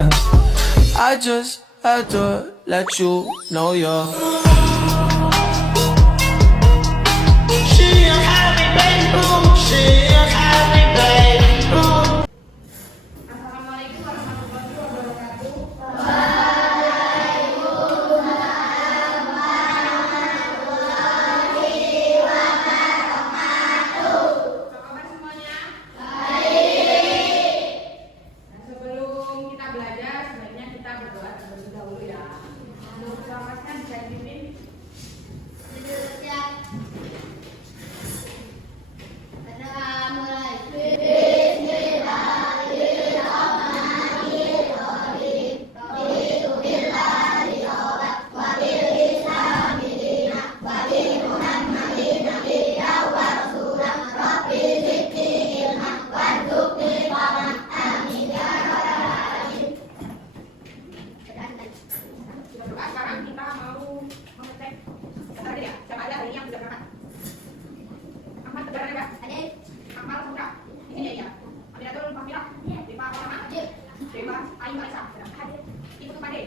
I just had to let you know you're. She a happy baby, she a happy baby. Assalamualaikum warahmatullahi wabarakatuh. Apa kabar semuanya? Nah, sebelum kita belajar, sebaiknya kita berdoa terlebih dahulu ya. Untuk selamatkan bisa dipimpin. Kita berdoa. Sekarang kita mau mengecek. Siapa aja ya? Siapa aja hari ini yang sudah berangkat? Ahmad Tegar ada? Ada. Akmal Putra. Ini dia ya. Aminatul Fahmila. Depa Pertama. Depa Ayu Aisyah. Hadir. Ibu Pade.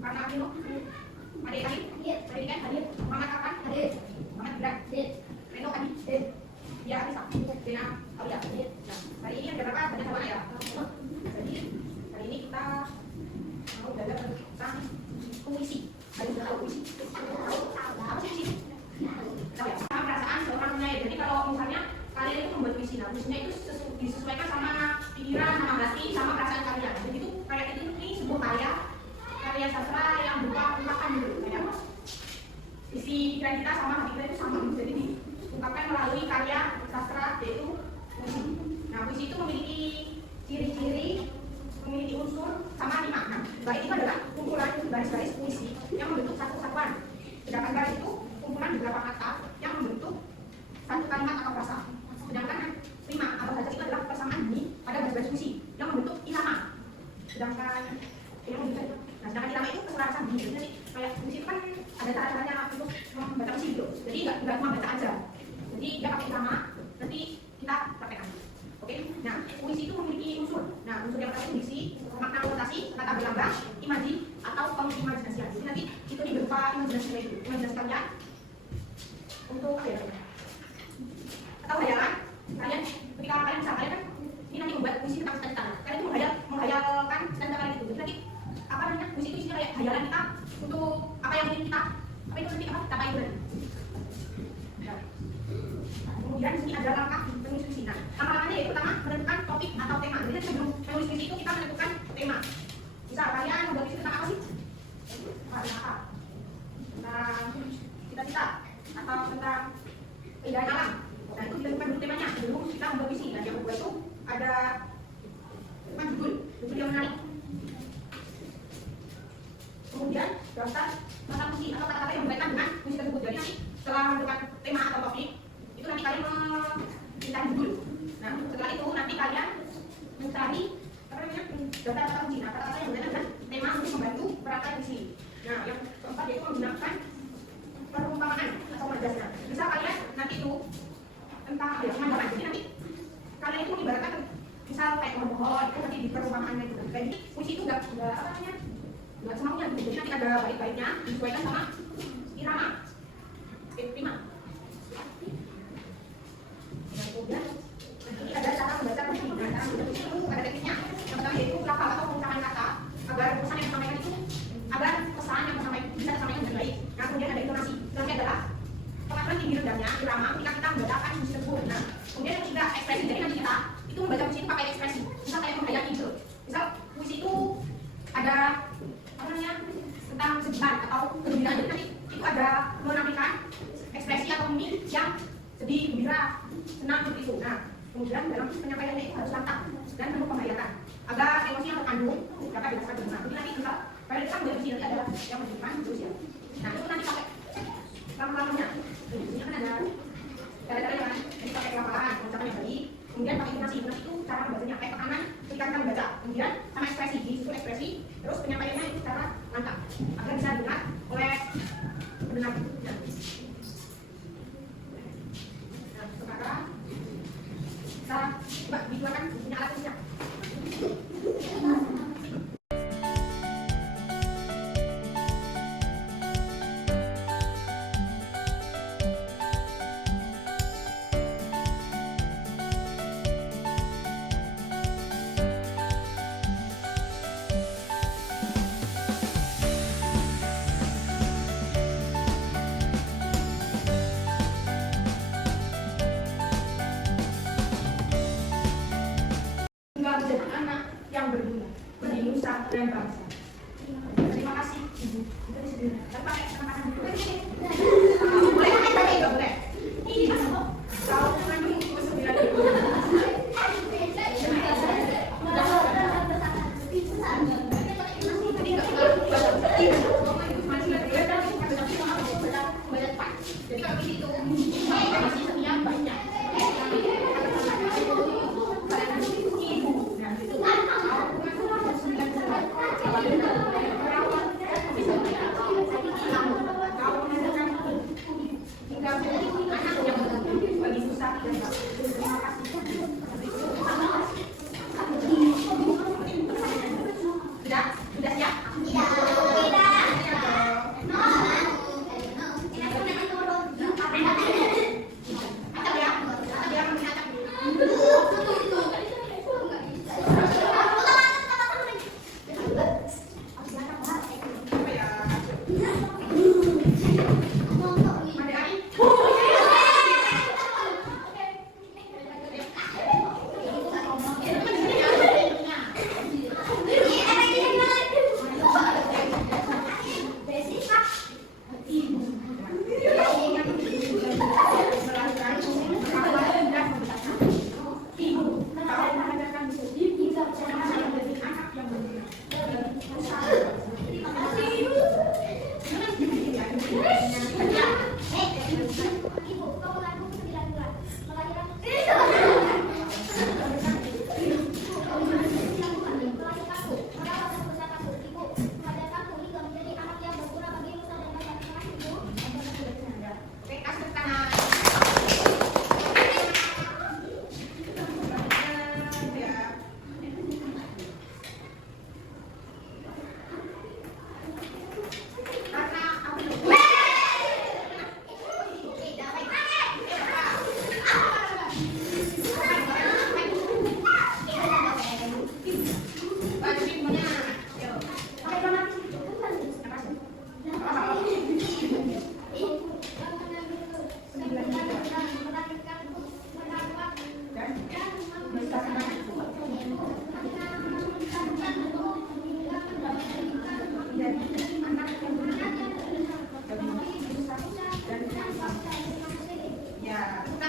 Karena Abino. Ade Adi. Ade kan hadir. Muhammad Kapan. Hadir. Muhammad Gibran. Reno Adi. Ya Aisyah. Dena Aulia. Nah, hari ini ada berapa? Banyak banget ya. Jadi hari ini kita mau belajar tentang puisi. Ada berapa puisi? Apa sih puisi? Tahu ya? Sama perasaan seorang penyair. Jadi kalau misalnya kalian itu membuat puisi, nah puisinya itu disesuaikan sama pikiran, sama hati, sama perasaan kalian. Jadi itu kayak itu ini sebuah karya sastra yang berupa ungkapan gitu. Kayak isi pikiran kita sama hati kita itu sama. Jadi diungkapkan melalui karya sastra yaitu puisi. Nah puisi itu memiliki ciri-ciri, memiliki unsur sama 5. Nah, bait itu adalah kumpulan baris-baris puisi yang membentuk satu kesatuan. Sedangkan baris itu kumpulan beberapa kata yang membentuk satu kalimat atau frasa. Sedangkan rima atau hajat itu adalah persamaan bunyi pada baris-baris puisi yang membentuk irama. Sedangkan sedangkan irama itu keselarasan bunyi. Jadi kayak puisi itu kan ada cara-caranya untuk membaca puisi gitu. Jadi nggak cuma baca aja. Jadi dia pakai irama. Nanti kita praktekkan. Oke, nah puisi itu memiliki unsur. Nah unsur yang pertama itu diksi, makna konotasi, kata berlambang, imaji atau pengimajinasian. Jadi nanti itu berupa imajinasi kalian untuk apa ya? Atau hayalan kalian ketika kalian bisa kalian kan ini nanti membuat puisi tentang cita-cita. Kalian itu menghayalkan cita-cita kalian itu. Jadi nanti apa namanya puisi itu isinya kayak hayalan kita untuk apa yang ingin kita apa itu nanti apa capai itu nanti. Nah, kemudian di sini ada langkah menulis puisi. Nah, langkah-langkahnya yaitu pertama menentukan topik atau tema. Jadi sebelum menulis puisi itu kita menentukan tema. Misal kalian membuat puisi tentang apa sih? Tentang cita-cita atau tentang keindahan alam. Nah itu ditentukan dulu temanya sebelum kita membuat puisi. Nah yang kedua itu ada judul yang menarik. Kemudian daftar kata puisi atau kata-kata yang berkaitan dengan puisi tersebut. Jadi nanti setelah menentukan tema atau topik itu nanti kalian mencari judul. Nah setelah itu nanti kalian mencari apa namanya daftar kata kunci. Nah kata-kata yang berkaitan dengan tema untuk membantu perakiraan puisi. Nah yang keempat yaitu menggunakan perumpamaan atau majasnya. Misal kalian nanti itu tentang apa ya pemandangan. Jadi nanti kalian itu ibaratkan misal kayak pohon itu nanti di perumpamaannya gitu. Jadi puisi itu nggak apa namanya nggak semaunya gitu. Jadi nanti ada bait-baitnya disesuaikan sama irama. Prima. Kemudian ini ada cara membaca puisi. Nah, cara membaca puisi itu ada tekniknya. Yang pertama yaitu lafal atau pengucapan kata agar pesan yang disampaikan itu agar pesan yang bisa disampaikan dengan baik. Nah kemudian ada intonasi. Intonasi adalah pengaturan tinggi rendahnya irama ketika kita membacakan puisi tersebut. Nah kemudian yang ketiga ekspresi. Jadi nanti kita itu membaca puisi itu pakai ekspresi. Misal kayak menghayati gitu. Misal puisi itu ada apa namanya tentang kesedihan atau kegembiraan. Jadi nanti itu ada menampilkan ekspresi atau mimik yang sedih, gembira, senang seperti itu. Nah kemudian dalam penyampaiannya itu harus lantang dan penuh penghayatan agar emosi yang terkandung dapat dirasakan dengan. Jadi nanti misal kalian kan puisi nanti ada yang menunjukkan terus ya. Nah itu nanti pakai lama-lamanya. Ini kan ada cara-cara yang jadi pakai lama-lamaan, pengucapan yang baik. Kemudian pakai intonasi. Intonasi itu cara membacanya kayak tekanan ketika kita membaca. Kemudian sama ekspresi, disusul ekspresi. Terus penyampaiannya itu secara lantang agar bisa didengar oleh pendengar. Nah sekarang kita coba dikeluarkan punya alat tulisnya. nusa dan bangsa. Terima kasih Ibu. Pakai tangan dulu. Boleh, enggak boleh. Ini masuk. Kalau tangan dulu やった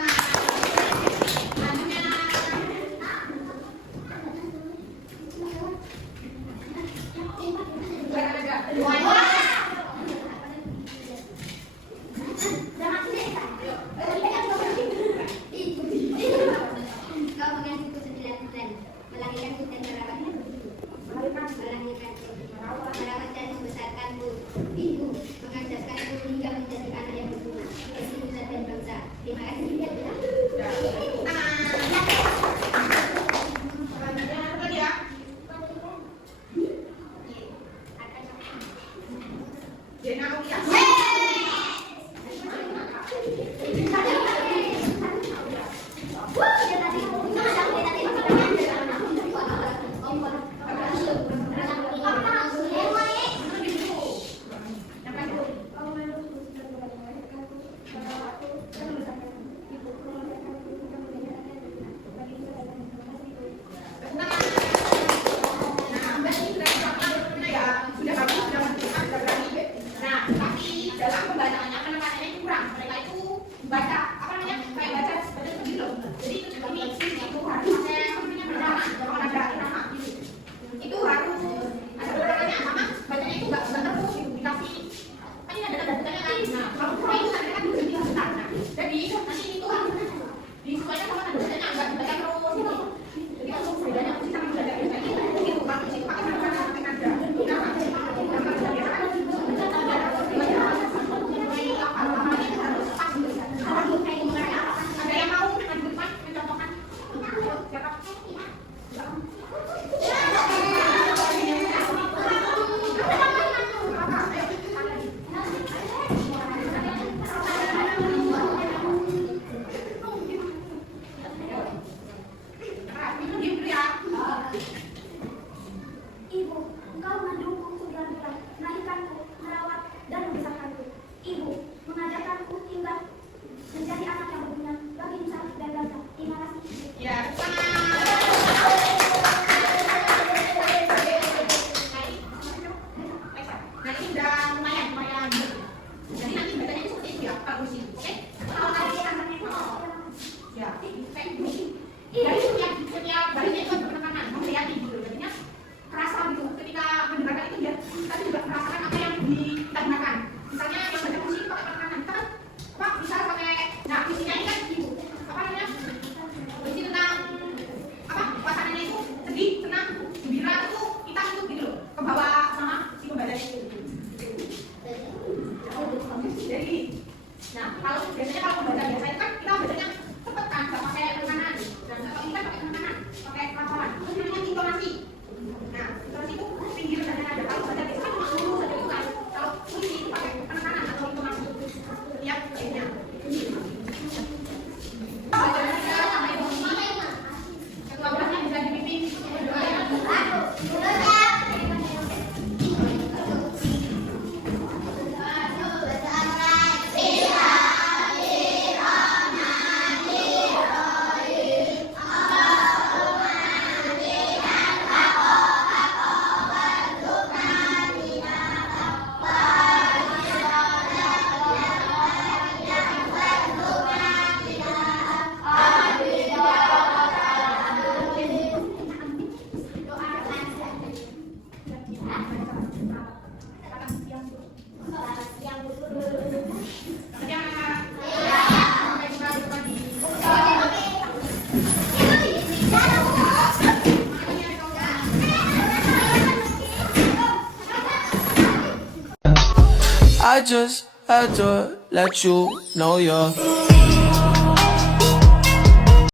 ー biasanya kalau membaca biasa itu kan kita bacanya cepet kan, nggak pakai kanan. Dan kalau ini kan pakai kanan, pakai pelan-pelan. Itu namanya intonasi. Nah, intonasi itu pinggir dan nada. Kalau baca biasa kan cuma lurus saja itu kan. Kalau puisi itu pakai kanan atau intonasi. Lihat kayaknya. Kedua-duanya bisa dipimpin. I just had to let you know you're